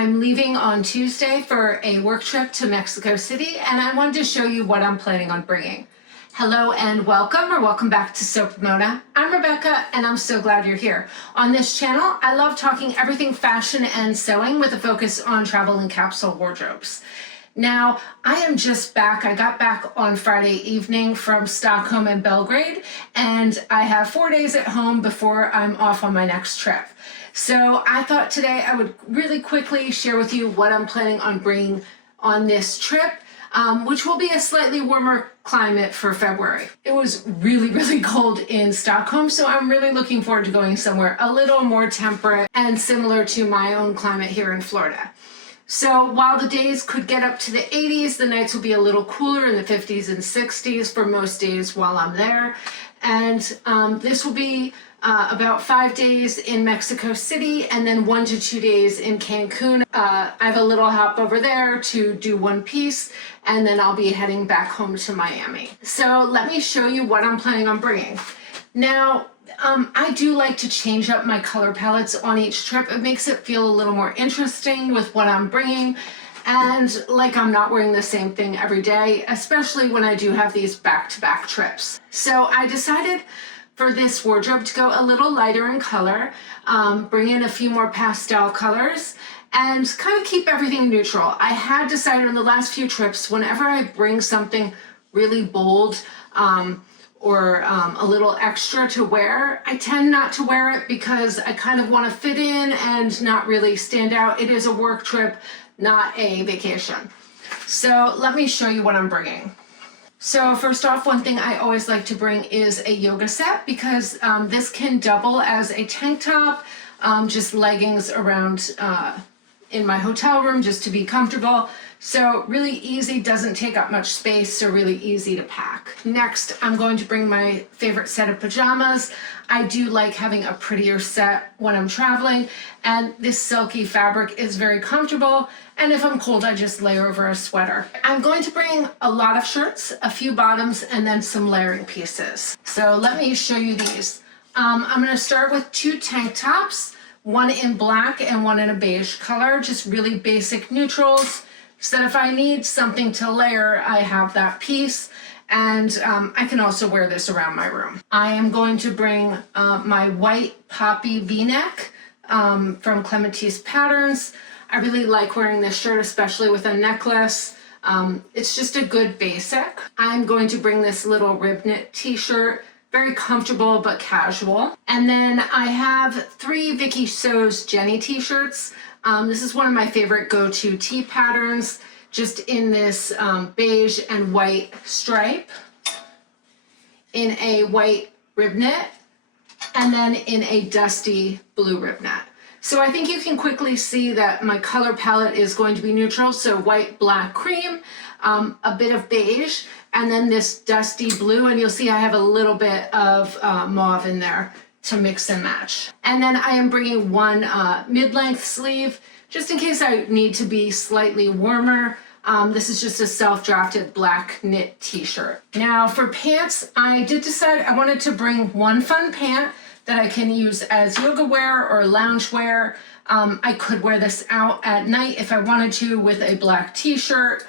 I'm leaving on Tuesday for a work trip to Mexico City, and I wanted to show you what I'm planning on bringing. Hello and welcome back to Sew Pomona. I'm Rebecca and I'm so glad you're here. On this channel, I love talking everything fashion and sewing with a focus on travel and capsule wardrobes. Now, I am just back. I got back on Friday evening from Stockholm and Belgrade, and I have 4 days at home before I'm off on my next trip. So I thought today I would really quickly share with you what I'm planning on bringing on this trip, which will be a slightly warmer climate for February. It was really cold in Stockholm, so I'm really looking forward to going somewhere a little more temperate and similar to my own climate here in Florida. So while the days could get up to the 80s, the nights will be a little cooler in the 50s and 60s for most days while I'm there. And this will be about 5 days in Mexico City and then 1 to 2 days in Cancun. I have a little hop over there to do one piece, and then I'll be heading back home to Miami. So let me show you what I'm planning on bringing. Now, I do like to change up my color palettes on each trip. It makes it feel a little more interesting with what I'm bringing, and like I'm not wearing the same thing every day, especially when I do have these back-to-back trips. So I decided for this wardrobe to go a little lighter in color, bring in a few more pastel colors, and kind of keep everything neutral. I had decided on the last few trips, whenever I bring something really bold, or a little extra to wear, I tend not to wear it because I kind of want to fit in and not really stand out. It is a work trip, not a vacation. So let me show you what I'm bringing. So first off, one thing I always like to bring is a yoga set, because this can double as a tank top, just leggings around in my hotel room just to be comfortable. So really easy, doesn't take up much space, so really easy to pack. Next, I'm going to bring my favorite set of pajamas. I do like having a prettier set when I'm traveling, and this silky fabric is very comfortable, and if I'm cold, I just layer over a sweater. I'm going to bring a lot of shirts, a few bottoms, and then some layering pieces. So let me show you these. I'm gonna start with 2 tank tops, one in black and one in a beige color, just really basic neutrals, so that if I need something to layer, I have that piece, and I can also wear this around my room. I am going to bring my white poppy V-neck from Clementi's Patterns. I really like wearing this shirt, especially with a necklace. It's just a good basic. I'm going to bring this little rib knit t-shirt, very comfortable but casual. And then I have 3 Vicky Sews Jenny t-shirts. This is one of my favorite go-to tee patterns, just in this beige and white stripe, in a white rib knit, and then in a dusty blue rib knit. So I think you can quickly see that my color palette is going to be neutral, so white, black, cream, a bit of beige, and then this dusty blue, and you'll see I have a little bit of mauve in there to mix and match. And then I am bringing one mid-length sleeve, just in case I need to be slightly warmer. This is just a self-drafted black knit t-shirt. Now for pants, I did decide I wanted to bring one fun pant that I can use as yoga wear or lounge wear. I could wear this out at night if I wanted to with a black t-shirt,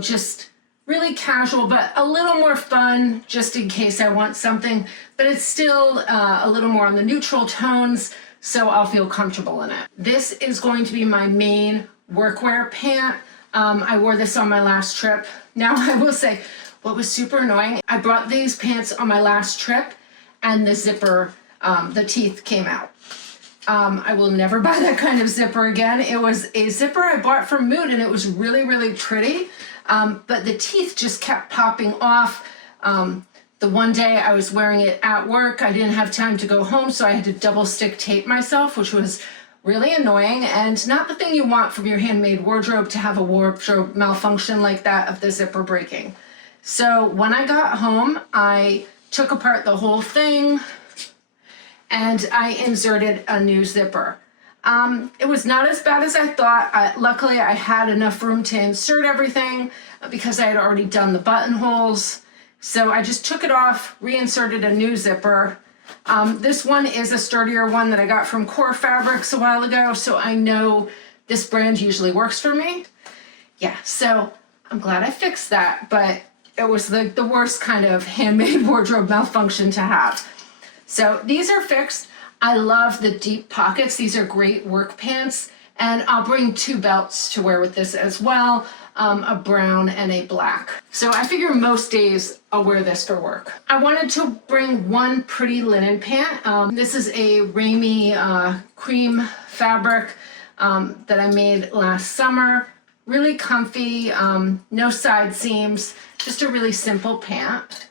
just really casual, but a little more fun just in case I want something, but it's still a little more on the neutral tones, so I'll feel comfortable in it. This is going to be my main workwear pant. I wore this on my last trip. Now I will say, what was super annoying, I brought these pants on my last trip and the zipper, the teeth came out. I will never buy that kind of zipper again. It was a zipper I bought from Mood, and it was really pretty. But the teeth just kept popping off. The one day I was wearing it at work, I didn't have time to go home, so I had to double stick tape myself, which was really annoying and not the thing you want from your handmade wardrobe, to have a wardrobe malfunction like that of the zipper breaking. So when I got home, I took apart the whole thing and I inserted a new zipper. It was not as bad as I thought. Luckily, I had enough room to insert everything because I had already done the buttonholes. So I just took it off, reinserted a new zipper. This one is a sturdier one that I got from Core Fabrics a while ago, so I know this brand usually works for me. Yeah, so I'm glad I fixed that, but it was the worst kind of handmade wardrobe malfunction to have. So these are fixed. I love the deep pockets. These are great work pants, and I'll bring 2 belts to wear with this as well, a brown and a black. So I figure most days I'll wear this for work. I wanted to bring one pretty linen pant. This is a ramie cream fabric that I made last summer. Really comfy, no side seams, just a really simple pant.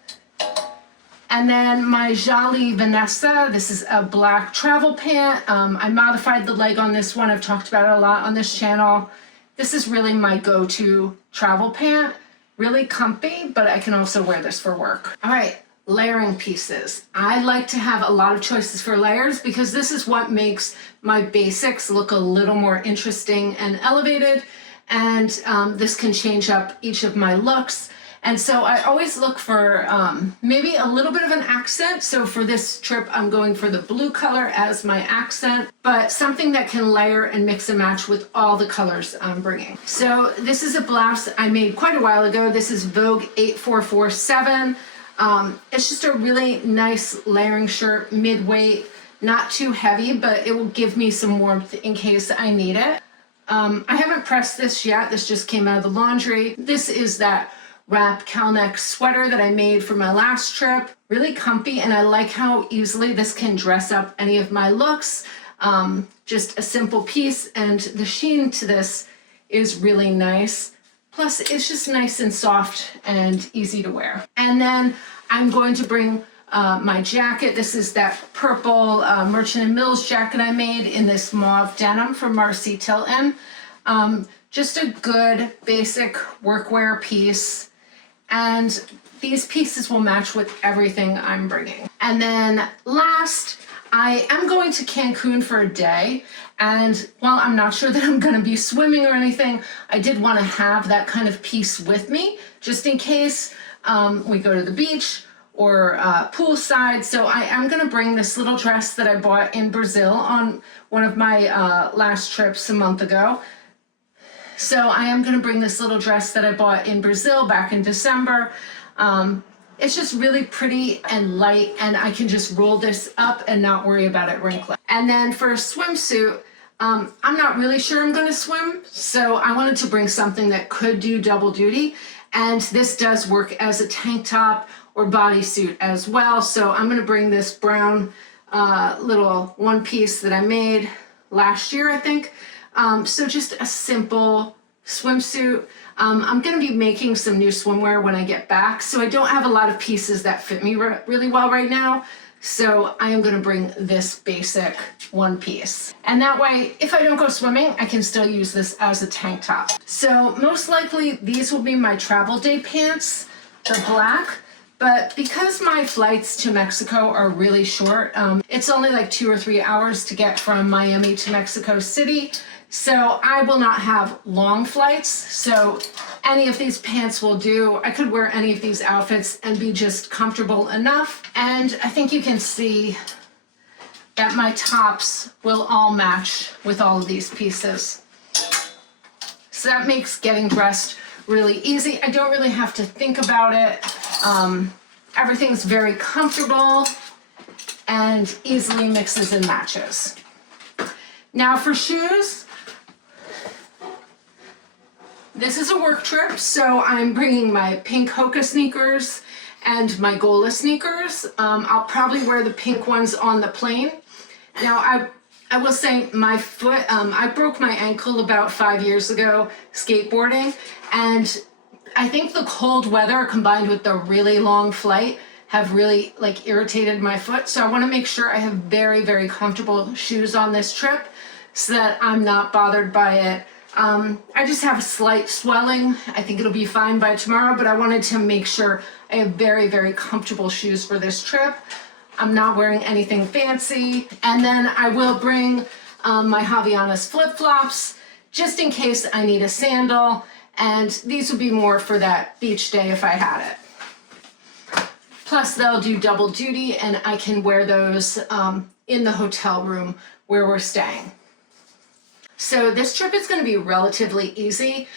And then my Jalie Vanessa, this is a black travel pant. I modified the leg on this one. I've talked about it a lot on this channel. This is really my go-to travel pant. Really comfy, but I can also wear this for work. All right, layering pieces. I like to have a lot of choices for layers because this is what makes my basics look a little more interesting and elevated. And this can change up each of my looks. And so I always look for maybe a little bit of an accent. So for this trip, I'm going for the blue color as my accent, but something that can layer and mix and match with all the colors I'm bringing. So this is a blouse I made quite a while ago. This is Vogue 8447. It's just a really nice layering shirt, mid-weight, not too heavy, but it will give me some warmth in case I need it. I haven't pressed this yet. This just came out of the laundry. This is that wrap cowl neck sweater that I made for my last trip. Really comfy, and I like how easily this can dress up any of my looks. Just a simple piece, and the sheen to this is really nice. Plus, it's just nice and soft and easy to wear. And then I'm going to bring my jacket. This is that purple Merchant & Mills jacket I made in this mauve denim from Marcy Tilton. Just a good basic workwear piece. And these pieces will match with everything I'm bringing. And then last, I am going to Cancun for a day. And while I'm not sure that I'm going to be swimming or anything, I did want to have that kind of piece with me just in case we go to the beach or poolside. So I am gonna bring this little dress that I bought in Brazil on one of my last trips a month ago. So I am gonna bring this little dress that I bought in Brazil back in December. It's just really pretty and light, and I can just roll this up and not worry about it wrinkling. And then for a swimsuit, I'm not really sure I'm gonna swim, so I wanted to bring something that could do double duty. And this does work as a tank top or bodysuit as well. So I'm gonna bring this brown little one piece that I made last year, I think. So just a simple swimsuit. I'm gonna be making some new swimwear when I get back. So I don't have a lot of pieces that fit me really well right now. So I am gonna bring this basic one piece. And that way, if I don't go swimming, I can still use this as a tank top. So most likely these will be my travel day pants, the black. But because my flights to Mexico are really short, it's only like 2 or 3 hours to get from Miami to Mexico City. So I will not have long flights. So any of these pants will do. I could wear any of these outfits and be just comfortable enough. And I think you can see that my tops will all match with all of these pieces. So that makes getting dressed really easy. I don't really have to think about it. Everything's very comfortable and easily mixes and matches. Now for shoes, this is a work trip, so I'm bringing my pink Hokas sneakers and my Gola sneakers. I'll probably wear the pink ones on the plane. Now I will say my foot, I broke my ankle about 5 years ago skateboarding, and I think the cold weather combined with the really long flight have really like irritated my foot. So I want to make sure I have very, very comfortable shoes on this trip so that I'm not bothered by it. I just have a slight swelling. I think it'll be fine by tomorrow, but I wanted to make sure I have very, very comfortable shoes for this trip. I'm not wearing anything fancy. And then I will bring my Havianas Flip-flops just in case I need a sandal. And these would be more for that beach day if I had it. Plus they'll do double duty and I can wear those in the hotel room where we're staying. So this trip is going to be relatively easy.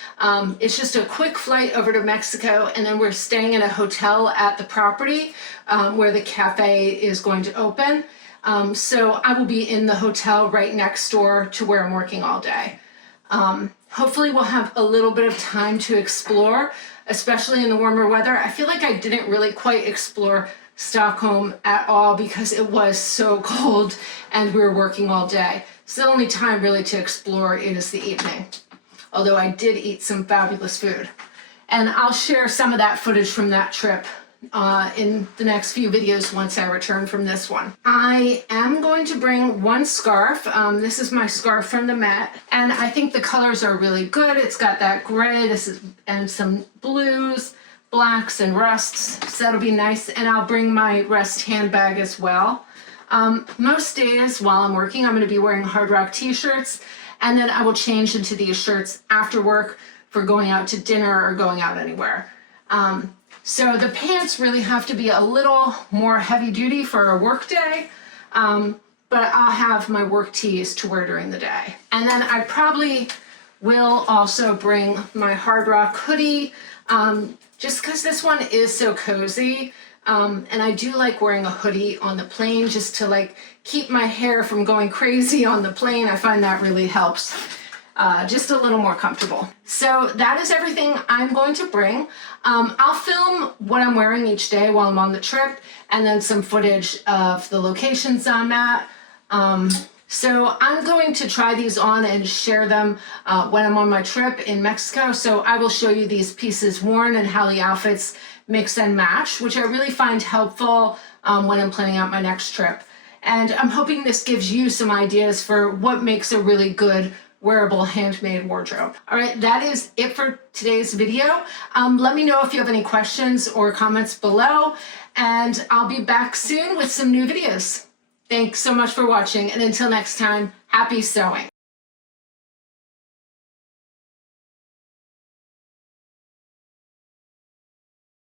It's just a quick flight over to Mexico, and then we're staying in a hotel at the property where the cafe is going to open. So I will be in the hotel right next door to where I'm working all day. Hopefully we'll have a little bit of time to explore, especially in the warmer weather. I feel like I didn't really quite explore Stockholm at all because it was so cold and we were working all day. So the only time really to explore is the evening, although I did eat some fabulous food. And I'll share some of that footage from that trip in the next few videos once I return from this one. I am going to bring one scarf. This is my scarf from the Met, and I think the colors are really good. It's got that gray, and some blues, blacks, and rusts, so that'll be nice. And I'll bring my rest handbag as well. Most days while I'm working, I'm going to be wearing hard rock t-shirts, and then I will change into these shirts after work for going out to dinner or going out anywhere. So the pants really have to be a little more heavy duty for a work day, but I'll have my work tees to wear during the day. And then I probably will also bring my hard rock hoodie, just because this one is so cozy. And I do like wearing a hoodie on the plane just to like keep my hair from going crazy on the plane. I find that really helps. Just a little more comfortable. So that is everything I'm going to bring. I'll film what I'm wearing each day while I'm on the trip, and then some footage of the locations I'm at. So I'm going to try these on and share them when I'm on my trip in Mexico. So I will show you these pieces worn and how the outfits mix and match, which I really find helpful when I'm planning out my next trip. And I'm hoping this gives you some ideas for what makes a really good wearable handmade wardrobe. All right, that is it for today's video. Let me know if you have any questions or comments below, and I'll be back soon with some new videos. Thanks so much for watching, and until next time, happy sewing.